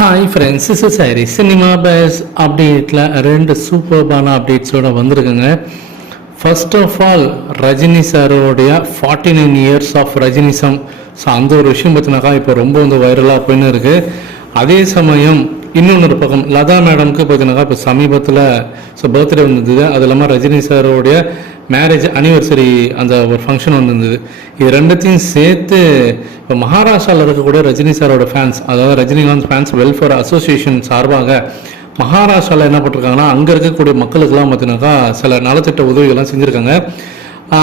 Hi friends is சாரி cinema base அப்டேட்டில் ரெண்டு சூப்பர்பான அப்டேட்ஸோட வந்திருக்குங்க. First of all Rajini சாரோடைய forty nine years of Rajinism. So அந்த ஒரு விஷயம் பார்த்தினாக்கா இப்போ ரொம்ப வந்து வைரலாக போயின்னு இருக்குது அதே சமயம் இன்னொன்று பக்கம் லதா மேடம்க்கு பார்த்தீங்கன்னாக்கா இப்போ சமீபத்தில் ஸோ பர்த்டே வந்திருந்தது. அது இல்லாமல் ரஜினி சாரோடைய மேரேஜ் அனிவர்சரி அந்த ஒரு ஃபங்க்ஷன் வந்திருந்தது. இது ரெண்டுத்தையும் சேர்த்து இப்போ மகாராஷ்டிராவில் இருக்கக்கூடிய ரஜினி சாரோட ஃபேன்ஸ் அதாவது ரஜினிகாந்த் ஃபேன்ஸ் வெல்ஃபேர் அசோசியேஷன் சார்பாக மகாராஷ்டிராவில் என்ன பண்ணிருக்காங்கன்னா அங்கே இருக்கக்கூடிய மக்களுக்கெல்லாம் பார்த்தீங்கன்னாக்கா சில நலத்திட்ட உதவிகள்லாம் செஞ்சுருக்காங்க.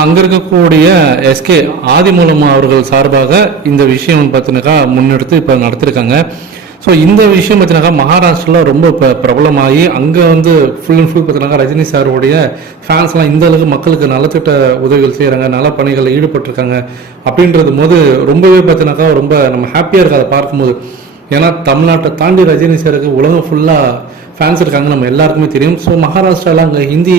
அங்கே இருக்கக்கூடிய எஸ்கே ஆதிமூலம் அவர்கள் சார்பாக இந்த விஷயம் பார்த்தீங்கன்னாக்கா முன்னெடுத்து இப்போ நடத்திருக்காங்க. ஸோ இந்த விஷயம் பார்த்தீங்கன்னா மகாராஷ்டிராவில் ரொம்ப இப்போ பிரபலமாகி அங்கே வந்து ஃபுல் அண்ட் ஃபுல் பார்த்தீங்கன்னா ரஜினி சாருடைய ஃபேன்ஸ்லாம் இந்த அளவுக்கு மக்களுக்கு நலத்திட்ட உதவிகள் செய்கிறாங்க நல பணிகளில் ஈடுபட்டிருக்காங்க அப்படின்றது போது ரொம்பவே பார்த்தீங்கன்னாக்கா ரொம்ப நம்ம ஹாப்பியாக இருக்குது அதை பார்க்கும்போது. ஏன்னா தமிழ்நாட்டை தாண்டி ரஜினி சாருக்கு உலகம் ஃபுல்லாக ஃபேன்ஸ் இருக்காங்க நம்ம எல்லாருக்குமே தெரியும். ஸோ மகாராஷ்டிராவில் அங்கே ஹிந்தி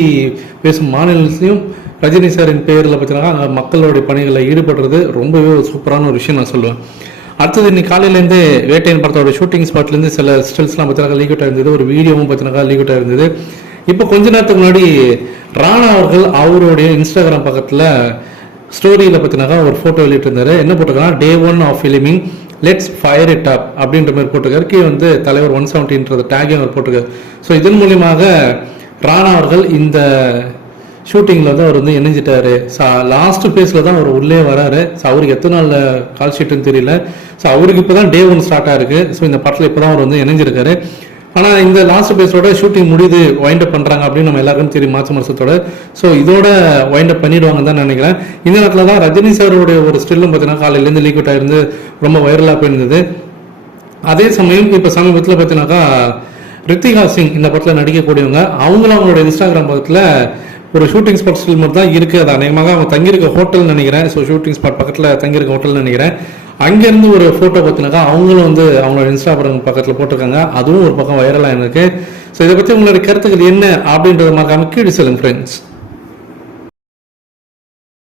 பேசும் மாநிலத்திலையும் ரஜினி சாரின் பெயரில் பார்த்தீங்கன்னா அங்கே மக்களுடைய பணிகளில் ஈடுபடுறது ரொம்பவே ஒரு சூப்பரான ஒரு விஷயம் நான் சொல்லுவேன். அடுத்தது இன்னைக்கு காலையிலேருந்து வேட்டையின் படத்தோட ஷூட்டிங் ஸ்பாட்லேருந்து சில ஸ்டில்ஸ்லாம் பார்த்தீங்கன்னா லீக் அவுட் இருந்தது ஒரு வீடியோவும் பார்த்தீங்கன்னா லீக் அவுட் இருந்தது இப்போ கொஞ்ச நேரத்துக்கு முன்னாடி ராணா அவர்கள் அவருடைய இன்ஸ்டாகிராம் பக்கத்தில் ஸ்டோரியில் பார்த்தீங்கன்னா ஒரு ஃபோட்டோ வெளியிட்டிருந்தாரு. என்ன போட்டிருக்காங்கன்னா day one of filming let's fire it up அப்படின்ற மாதிரி போட்டிருக்காரு. கீழே வந்து தலைவர் ஒன் செவன்டின்றது டேகையும் அவர் போட்டிருக்காரு. ஸோ இதன் மூலியமாக ராணா அவர்கள் இந்த ஷூட்டிங்கில் தான் அவர் வந்து இணைஞ்சிட்டாரு. ஸோ லாஸ்ட் ஃபேஸில் தான் அவர் உள்ளே வராரு. ஸோ அவருக்கு எத்தனை நாளில் கால் ஷீட்டுன்னு தெரியல. ஸோ அவருக்கு இப்போ தான் டே ஒன் ஸ்டார்ட் ஆயிருக்கு. ஸோ இந்த படத்தில் இப்போ தான் அவர் வந்து இணைஞ்சிருக்காரு. ஆனால் இந்த லாஸ்ட் பேஸோட ஷூட்டிங் முடியுது வைண்ட் அப் பண்ணுறாங்க அப்படின்னு நம்ம எல்லாருக்கும் தெரியும் மார்ச் மாதத்தோட ஸோ இதோட வைண்ட் அப் பண்ணிடுவாங்கன்னு தான் நினைக்கிறேன். இந்த நேரத்தில் தான் ரஜினி சாரோடைய ஒரு ஸ்டில்லும் பார்த்தீங்கன்னா காலையிலேருந்து லீக் அவுட் ஆயிருந்து ரொம்ப வைரலாக போயிருந்தது. அதே சமயம் இப்போ சமீபத்தில் பார்த்தீங்கன்னாக்கா ரித்திகா சிங் இந்த படத்தில் நடிக்கக்கூடியவங்க அவங்களும் அவங்களோட இன்ஸ்டாகிராம் பக்கத்தில் ஒரு ஷூட்டிங் ஸ்பாட் ஃபில்மர் தான் இருக்குது அது அநேகமாக அவங்க தங்கியிருக்க ஹோட்டல் நினைக்கிறேன். ஸோ ஷூட்டிங் ஸ்பாட் பக்கத்தில் தங்கியிருக்க ஹோட்டல் நினைக்கிறேன். அங்கேருந்து ஒரு ஃபோட்டோ பார்த்தினாக்கா அவங்களும் வந்து அவங்களோட இன்ஸ்டாகிராம் பக்கத்தில் போட்டிருக்காங்க. அதுவும் ஒரு பக்கம் வைரலாக இருக்கு ஸோ இதை பற்றி உங்களுடைய கருத்துக்கள் என்ன அப்படின்றத மறக்காம கீழே செல்லுங்க ஃப்ரெண்ட்ஸ்